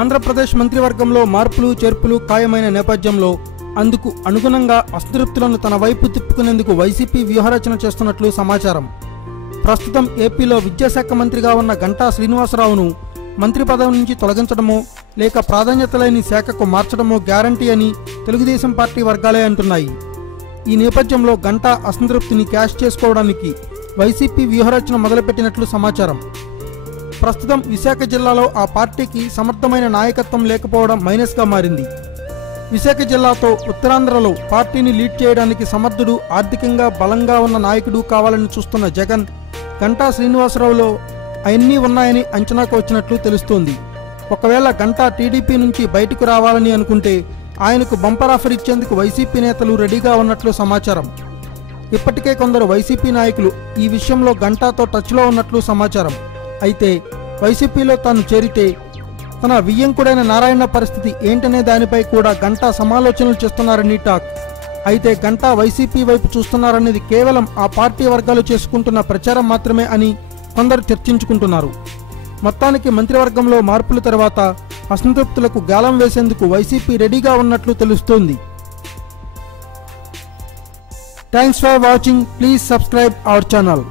ఆంధ్రప్రదేశ్ మంత్రివర్గంలో మార్పులు చేర్పులు ఖాయమైన నేపథ్యంలో అందుకు అనుగుణంగా అసంతృప్తులను తన వైపు తిప్పుకునేందుకు వైసీపీ వ్యూహరచన చేస్తున్నట్లు సమాచారం. ప్రస్తుతం ఏపీలో విద్యాశాఖ మంత్రిగా ఉన్న గంటా శ్రీనివాసరావును మంత్రి పదవి నుంచి తొలగించడమో లేక ప్రాధాన్యత లేని శాఖకు మార్చడమో గ్యారంటీ అని తెలుగుదేశం పార్టీ వర్గాలే అంటున్నాయి. ఈ నేపథ్యంలో గంటా అసంతృప్తిని క్యాష్ చేసుకోవడానికి వైసీపీ వ్యూహరచన మొదలుపెట్టినట్లు సమాచారం. ప్రస్తుతం విశాఖ జిల్లాలో ఆ పార్టీకి సమర్థమైన నాయకత్వం లేకపోవడం మైనస్గా మారింది. విశాఖ జిల్లాతో ఉత్తరాంధ్రలో పార్టీని లీడ్ చేయడానికి సమర్థుడు, ఆర్థికంగా బలంగా ఉన్న నాయకుడు కావాలని చూస్తున్న జగన్ గంటా శ్రీనివాసరావులో అవన్నీ ఉన్నాయని అంచనాకు వచ్చినట్లు తెలుస్తోంది. ఒకవేళ గంటా టీడీపీ నుంచి బయటకు రావాలని అనుకుంటే ఆయనకు బంపర్ ఆఫర్ ఇచ్చేందుకు వైసీపీ నేతలు రెడీగా ఉన్నట్లు సమాచారం. ఇప్పటికే కొందరు వైసీపీ నాయకులు ఈ విషయంలో గంటాతో టచ్లో ఉన్నట్లు సమాచారం. అయితే వైసీపీలో తాను చేరితే తన వియ్యంకుడైన నారాయణ పరిస్థితి ఏంటనే దానిపై కూడా గంటా సమాలోచనలు చేస్తున్నారని టాక్. అయితే గంటా వైసీపీ వైపు చూస్తున్నారనేది కేవలం ఆ పార్టీ వర్గాలు చేసుకుంటున్న ప్రచారం మాత్రమే అని కొందరు చర్చించుకుంటున్నారు. మొత్తానికి మంత్రివర్గంలో మార్పుల తర్వాత అసంతృప్తులకు గాలం వేసేందుకు వైసీపీ రెడీగా ఉన్నట్లు తెలుస్తోంది. Thanks for watching. Please subscribe our channel.